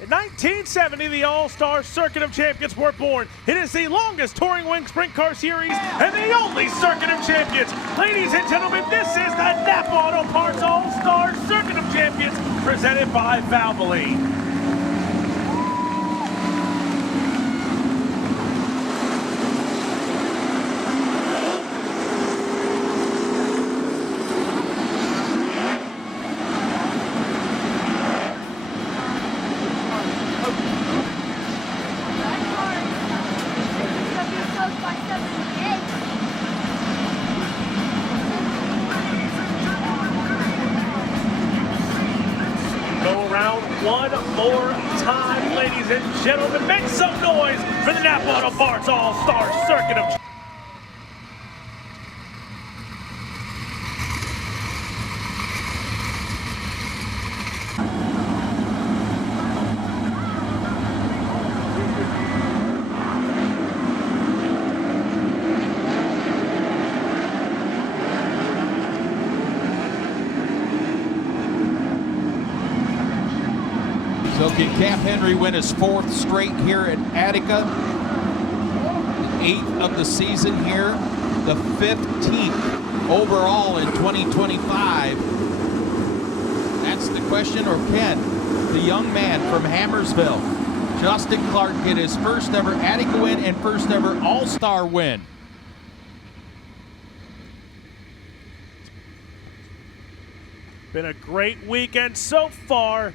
In 1970, the All-Star Circuit of Champions were born. It is the longest touring wing sprint car series and the only Circuit of Champions. Ladies and gentlemen, this is the Napa Auto Parts All-Star Circuit of Champions presented by Valvoline. One more time, ladies and gentlemen, make some noise for the Napa Auto Parts All-Star Circuit of So can Cap Henry win his fourth straight here at Attica? 8th of the season here, the 15th overall in 2025. That's the question, or can the young man from Hammersville, Justin Clark, get his first ever Attica win and first ever All-Star win? Been a great weekend so far.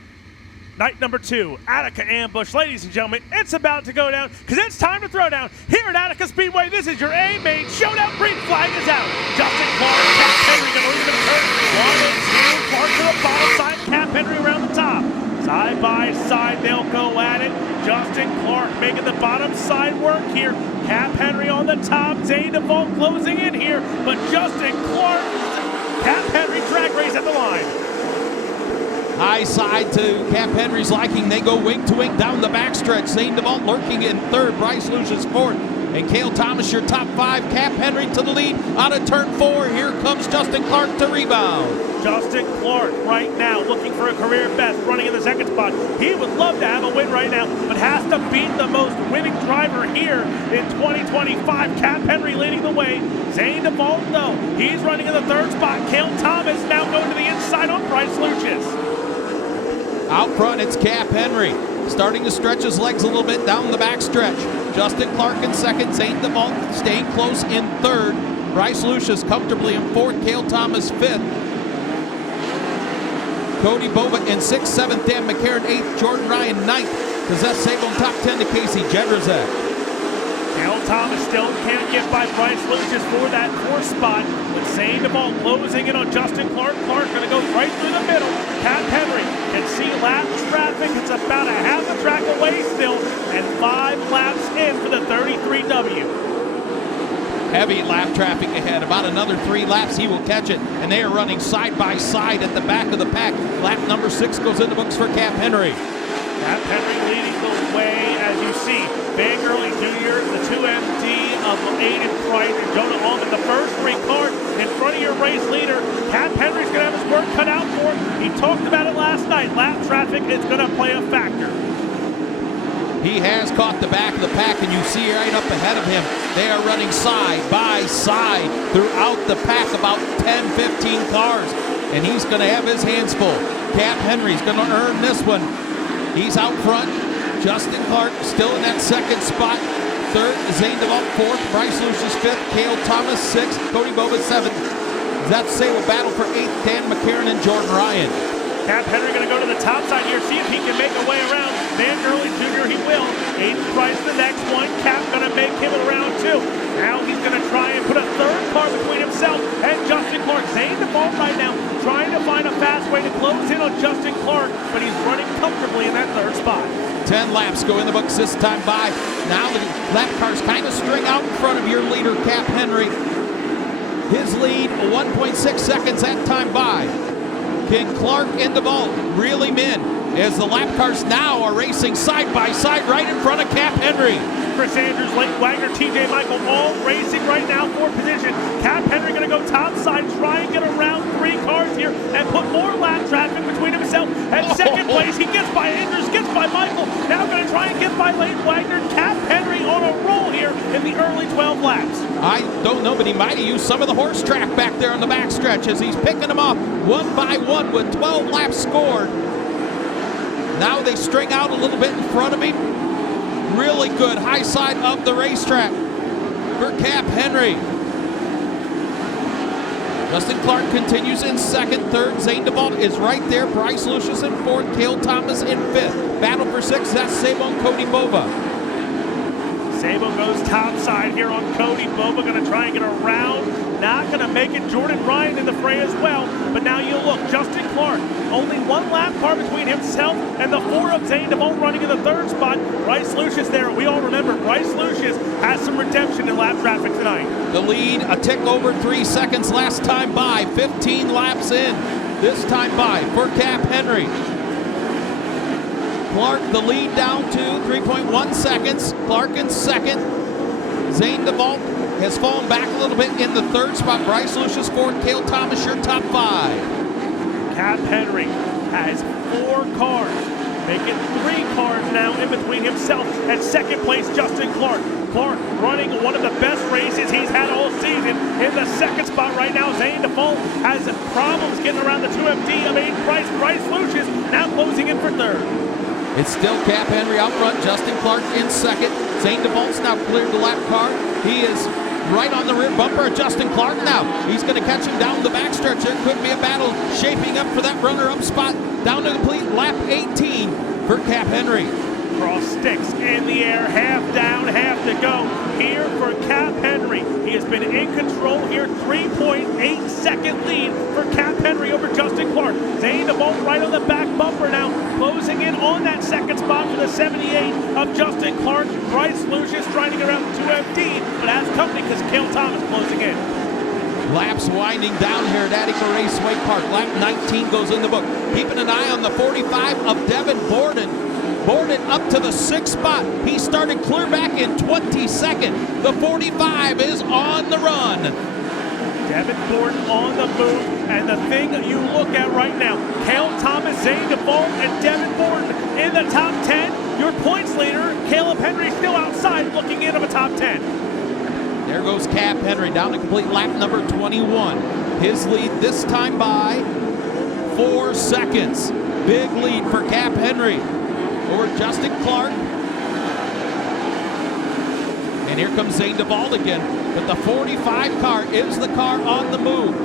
Night number 2, Attica Ambush. Ladies and gentlemen, it's about to go down because it's time to throw down. Here at Attica Speedway, this is your A-Main Showdown. Green flag is out. Justin Clark, Cap Henry going to lose the turn. 1 and 2, Clark to the bottom side, Cap Henry around the top. Side by side, they'll go at it. Justin Clark making the bottom side work here. Cap Henry on the top. Zane DeVault closing in here, but Justin Clark, Cap Henry drag race at the line. High side to Cap Henry's liking. They go wing to wing down the backstretch. Zane DeVault lurking in third. Bryce Lucius fourth. And Cale Thomas, your top 5. Cap Henry to the lead out of turn 4. Here comes Justin Clark to rebound. Justin Clark right now looking for a career best, running in the second spot. He would love to have a win right now, but has to beat the most winning driver here in 2025. Cap Henry leading the way. Zane DeVault, though, he's running in the third spot. Cale Thomas now going to the inside on Bryce Lucius. Out front, it's Cap Henry, starting to stretch his legs a little bit down the backstretch. Justin Clark in second, Zane DeVault staying close in third. Bryce Lucius comfortably in fourth, Cale Thomas fifth. Cody Bova in sixth, seventh, Dan McCarron eighth, Jordan Ryan ninth. Possess Sable top 10 to Casey Jedrzak. Cale Thomas still can't get by Bryce Lucius for that fourth spot. With Zane DeVault closing in on Justin Clark. Clark going to go right through the middle. Cap Henry can see lap traffic. It's about a half a track away still, and 5 laps in for the 33W. Heavy lap traffic ahead. About another 3 laps, he will catch it. And they are running side by side at the back of the pack. Lap number 6 goes in the books for Cap Henry. Cap Henry leading the way, as you see. Van Gurley Jr., the 2MD of Aiden Price and Jonah Allman, the first 3 cars in front of your race leader. Cap Henry's going to have his work cut out for him. He talked about it last night. Lap traffic is going to play a factor. He has caught the back of the pack, and you see right up ahead of him, they are running side by side throughout the pack, about 10-15 cars, and he's going to have his hands full. Cap Henry's going to earn this one. He's out front. Justin Clark still in that second spot. Third, Zane DeVault fourth, Bryce Lucius fifth, Cale Thomas sixth, Cody Bova seventh. That's say will battle for eighth, Dan McCarron and Jordan Ryan. Cap Henry going to go to the top side here, see if he can make a way around. Van Gurley Jr., he will. Aiden Price the next one. Cap going to make him around 2. Now he's going to try and put a third car between himself and Justin Clark. Zane DeVault right now trying to find a fast way to close in on Justin Clark, but he's running comfortably in that third spot. 10 laps go in the books this time by. Now the lap cars kind of string out in front of your leader, Cap Henry. His lead, 1.6 seconds that time by. Can Clark and DeVault reel him in as the lap cars now are racing side by side right in front of Cap Henry? Chris Andrews, Blake Wagner, TJ Michael all racing right now for position. Cap Henry going to go top side, try and get around 3 cars here and put more lap traffic between himself and second place. He gets by Andrews, gets by Michael. Now going to try and get by Leighton Wagner. Cap Henry on a roll here in the early 12 laps. I don't know, but he might have used some of the horse track back there on the backstretch as he's picking them off one by one with 12 laps scored. Now they string out a little bit in front of him. Really good high side of the racetrack for Cap Henry. Justin Clark continues in second. Third, Zane DeVault is right there. Bryce Lucius in fourth. Cale Thomas in fifth. Battle for sixth. That's Sabo and Cody Bova. Sabo goes topside here on Cody. Bova going to try and get around. Not going to make it. Jordan Ryan in the fray as well. But now you look. Justin Clark, only one lap car between himself and the four of Zane DeVault running in the third spot. Bryce Lucius there. We all remember Bryce Lucius has some redemption in lap traffic tonight. The lead a tick over 3 seconds last time by. 15 laps in. This time by for Cap Henry. Clark the lead down to 3.1 seconds. Clark in second. Zane DeVault has fallen back a little bit in the third spot. Bryce Lucius fourth. Cale Thomas your top five. Cap Henry has 4 cars, making 3 cars now in between himself and second place Justin Clark. Clark running one of the best races he's had all season in the second spot right now. Zane DeVault has problems getting around the 2MD of 8th price. Bryce Lucius now closing in for third. It's still Cap Henry out front. Justin Clark in second. Zane DeVault's now cleared the lap car. He is right on the rear bumper of Justin Clark now. He's going to catch him down the backstretch. There could be a battle shaping up for that runner-up spot down to complete lap 18 for Cap Henry. Cross sticks in the air, half down, half to go here for Cap Henry. He has been in control here, 3.8 second lead for Cap Henry over Justin Clark. Zane DeVault right on the back bumper now, closing in on that second spot for the 78 of Justin Clark. Bryce Lucius trying to get around the 2MD, but has company because Cale Thomas closing in. Laps winding down here at Attica Raceway Park. Lap 19 goes in the book. Keeping an eye on the 45 of Devin Borden. Borden up to the 6th spot. He started clear back in 22nd. The 45 is on the run. Devin Borden on the move, and the thing you look at right now, Cale Thomas, Zane DeVault, and Devin Borden in the top 10. Your points leader, Caleb Henry, still outside looking in of a top 10. There goes Cap Henry down to complete lap number 21. His lead this time by 4 seconds. Big lead for Cap Henry over Justin Clark. And here comes Zane DeVault again. But the 45 car is the car on the move.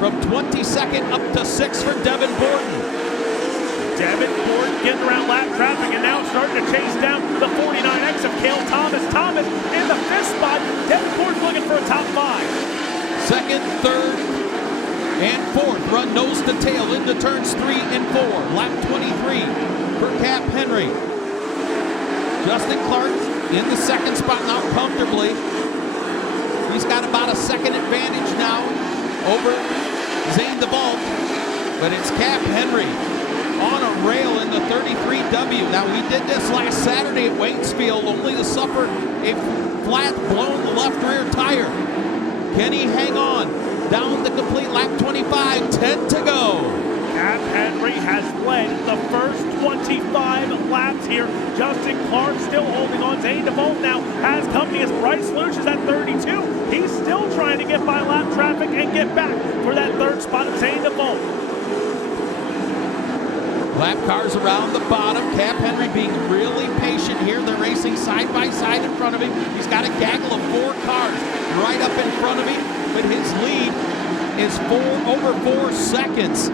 From 22nd up to 6th for Devin Borden. Devin Borden getting around lap traffic and now starting to chase down the 49X of Cale Thomas. Thomas in the 5th spot. Devin Borden's looking for a top 5. Second, third, and fourth. Run nose to tail into turns 3 and 4. Lap 23 for Cap Henry. Justin Clark in the 2nd spot now comfortably. He's got about a second advantage now over Zane DeVault. But it's Cap Henry on a rail in the 33W. Now, we did this last Saturday at Waynesfield, only to suffer a flat blown left rear tire. Can he hang on? Down the complete lap 25, 10 to go. Cap Henry has led the first 25 laps here. Justin Clark still holding on. Zane DeVault now has company as Bryce Lucius at 32. He's still trying to get by lap traffic and get back for that 3rd spot of Zane DeVault. Lap cars around the bottom. Cap Henry being really patient here. They're racing side by side in front of him. He's got a gaggle of 4 cars right up in front of him, but his lead is over 4 seconds.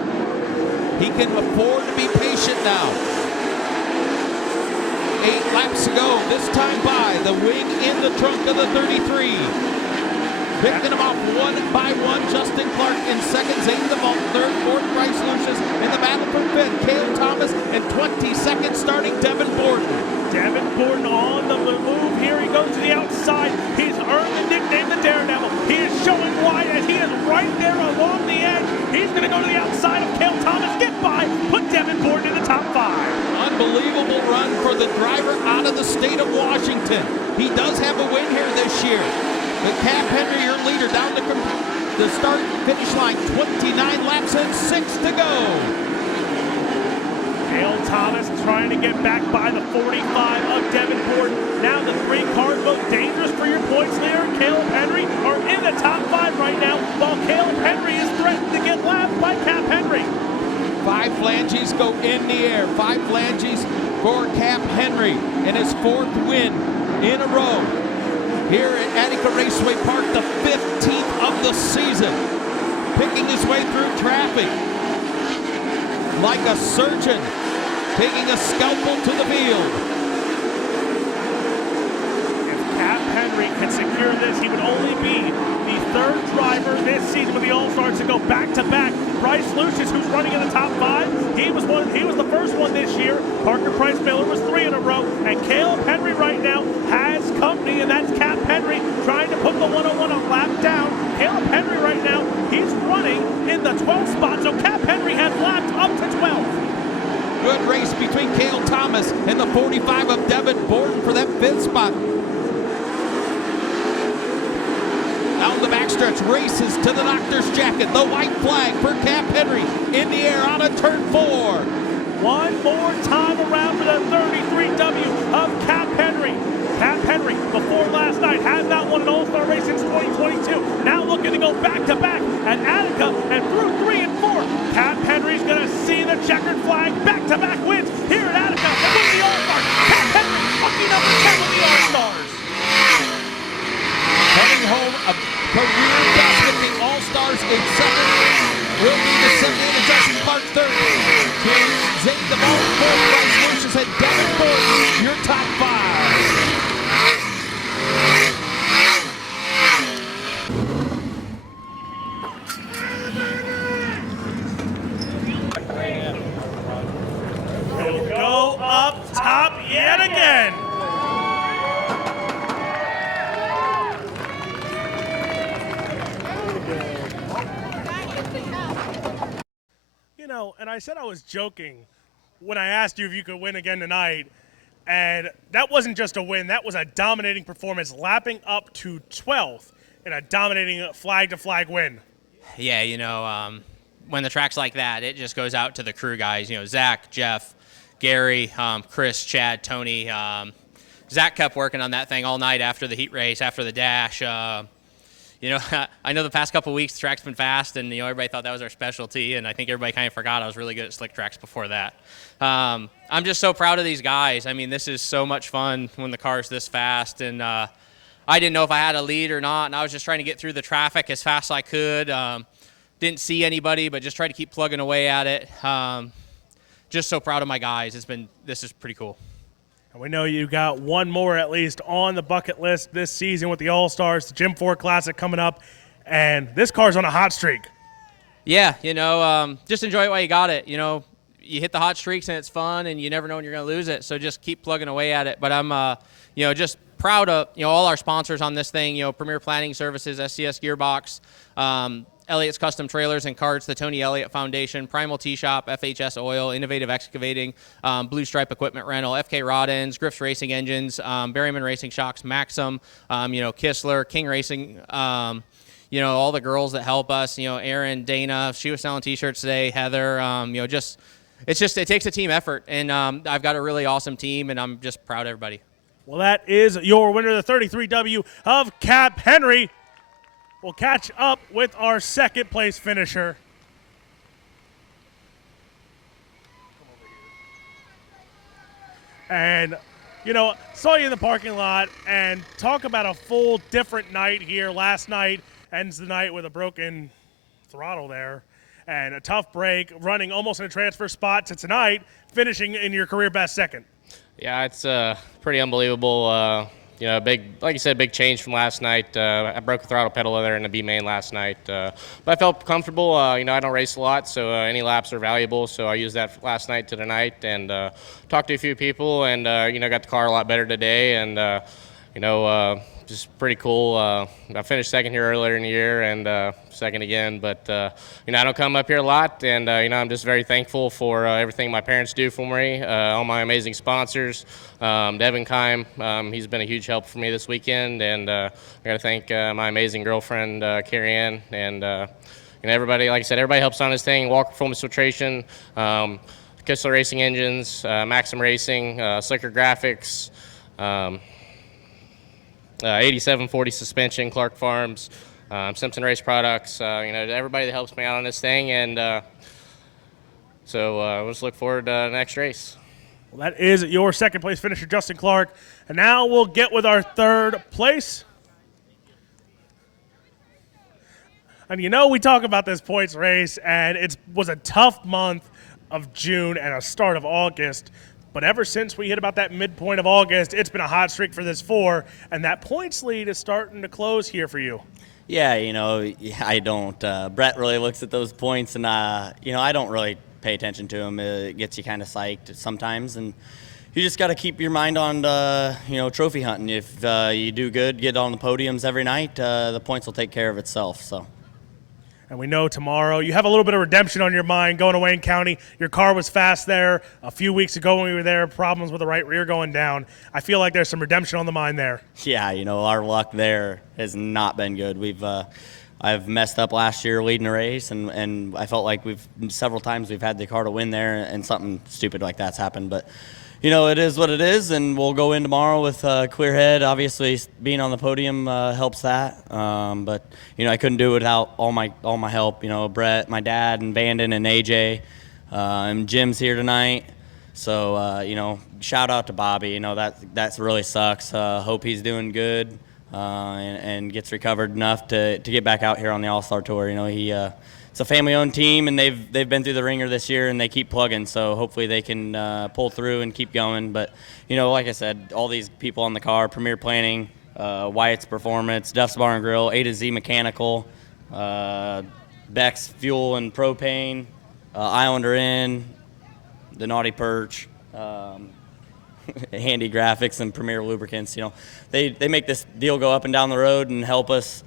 He can afford to be patient now. 8 laps to go. This time by the wing in the trunk of the 33. Picking them off one by one. Justin Clark in second. Zane DeVault third. Fourth, Bryce Lucius in the battle for fifth. Cale Thomas and 22nd starting Devin Borden. Devin Borden on the move here. He goes to the outside. He's earned the nickname the Daredevil. He is showing why as he is right there along the edge. He's going to go to the outside of Cale Thomas. Get by. Put Devin Borden in the top 5. Unbelievable run for the driver out of the state of Washington. He does have a win here this year. But Cap Henry, your leader, down to the start-finish line. 29 laps and 6 to go. Cale Thomas Thomas trying to get back by the 45 of Devin Gordon. Now the three cars most dangerous for your points leader, Caleb Henry, are in the top 5 right now, while Caleb Henry is threatened to get lapped by Cap Henry. 5 flanges go in the air. 5 flanges for Cap Henry in his 4th win in a row here at Attica Raceway Park, the 15th of the season. Picking his way through traffic like a surgeon, taking a scalpel to the field. If Cap Henry can secure this, he would only be the 3rd driver this season with the All-Stars to go back-to-back. Bryce Lucius, who's running in the top 5, he was the first one this year. Parker Price Miller was 3 in a row, and Caleb Henry right now has company, and that's Cap Henry trying to put the 101 a lap down. Caleb Henry right now, he's running in the 12th spot, so Cap Henry has lapped up to 12. Good race between Cale Thomas and the 45 of Devin Gordon for that 5th spot. Out in the backstretch, races to the doctor's jacket. The white flag for Cap Henry in the air on a turn 4. One more time around for the 33W of Cap Henry. Cap Henry, before last night, has not won an All-Star race since 2022. Now looking to go back-to-back at Attica and through 3 and 4. Cap Henry's going to see the checkered flag. Back-to-back wins here at Attica with the All-Stars. Cap Henry, lucky number 10 with the All-Stars. Heading home a career best with the All-Stars in 2nd. Will be the 2nd and Justin Clark 3rd. Zane DeVault 4th, Bryce Lucius and Devin Gordon, your top 5. He'll go up top yet again. You know, and I said I was joking when I asked you if you could win again tonight, and that wasn't just a win, that was a dominating performance, lapping up to 12th in a dominating flag-to-flag win. Yeah, you know, when the track's like that, it just goes out to the crew guys. You know, Zach, Jeff, Gary, Chris, Chad, Tony. Zach kept working on that thing all night after the heat race, after the dash. You know, I know the past couple of weeks the track's been fast, and you know everybody thought that was our specialty, and I think everybody kind of forgot I was really good at slick tracks before that. I'm just so proud of these guys. I mean, this is so much fun when the car's this fast, and I didn't know if I had a lead or not, and I was just trying to get through the traffic as fast as I could. Didn't see anybody, but just tried to keep plugging away at it. Just so proud of my guys. This is pretty cool. And we know you got one more at least on the bucket list this season with the All-Stars, the Gym 4 Classic coming up, and this car's on a hot streak. Yeah, you know, just enjoy it while you got it. You know, you hit the hot streaks and it's fun, and you never know when you're going to lose it, so just keep plugging away at it. But I'm, you know, just proud of, you know, all our sponsors on this thing, you know, Premier Planning Services, SCS Gearbox, Elliott's Custom Trailers and Carts, the Tony Elliott Foundation, Primal Tea Shop, FHS Oil, Innovative Excavating, Blue Stripe Equipment Rental, FK Rod-Ends, Griff's Racing Engines, Berryman Racing Shocks, Maxim, you know, Kistler, King Racing, you know, all the girls that help us, you know, Erin, Dana, she was selling T-shirts today, Heather, you know, it takes a team effort, and I've got a really awesome team, and I'm just proud of everybody. Well, that is your winner, the 33W of Cap Henry. We'll catch up with our second place finisher. And, you know, saw you in the parking lot, and talk about a full different night here. Last night ends the night with a broken throttle there and a tough break, running almost in a transfer spot to tonight, finishing in your career best second. Yeah, it's pretty unbelievable. You know, like you said, big change from last night. I broke the throttle pedal there in the B main last night, but I felt comfortable. You know, I don't race a lot, so any laps are valuable. So I used that last night to tonight, and talked to a few people, and you know, got the car a lot better today, and you know, just pretty cool. I finished second here earlier in the year, and second again. But you know, I don't come up here a lot, and you know, I'm just very thankful for everything my parents do for me, all my amazing sponsors. Devin Kime, he's been a huge help for me this weekend, and I got to thank my amazing girlfriend Carrie Ann, and you know, everybody. Like I said, everybody helps on this thing. Walker Performance Filtration. Kistler Racing Engines, Maxim Racing, Slicker Graphics, 8740 Suspension, Clark Farms, Simpson Race Products, everybody that helps me out on this thing, and so we'll just look forward to the next race. Well, that is your second place finisher, Justin Clark. And now we'll get with our third place. And we talk about this points race, and it was a tough month of June and a start of August. But ever since we hit about that midpoint of August, it's been a hot streak for this 4, and that points lead is starting to close here for you. Yeah, I don't. Brett really looks at those points, and, I don't really pay attention to them. It gets you kind of psyched sometimes, and you just got to keep your mind on, trophy hunting. If you do good, get on the podiums every night, the points will take care of itself, so. And we know tomorrow you have a little bit of redemption on your mind going to Wayne County. Your car was fast there a few weeks ago when we were there, problems with the right rear going down. I feel like there's some redemption on the mind there. Yeah, our luck there has not been good. I've messed up last year leading a race, and I felt like several times we've had the car to win there, and something stupid like that's happened. But, it is what it is, and we'll go in tomorrow with a clear head. Obviously, being on the podium helps that. But, I couldn't do it without all my help. Brett, my dad, and Vanden and AJ, and Jim's here tonight. So, shout out to Bobby. That really sucks. Hope he's doing good. And gets recovered enough to get back out here on the All-Star Tour. It's a family-owned team, and they've been through the ringer this year, and they keep plugging. So hopefully they can pull through and keep going. But like I said, all these people on the car: Premier Planning, Wyatt's Performance, Duff's Bar and Grill, A to Z Mechanical, Beck's Fuel and Propane, Islander Inn, the Naughty Perch. Handy Graphics and Premier Lubricants. They make this deal go up and down the road and help us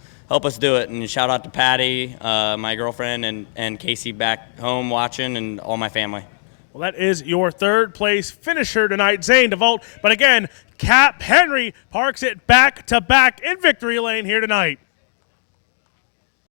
do it. And shout out to Patty, my girlfriend, and Casey back home watching, and all my family. Well, that is your third place finisher tonight, Zane DeVault. But again, Cap Henry parks it back to back in victory lane here tonight.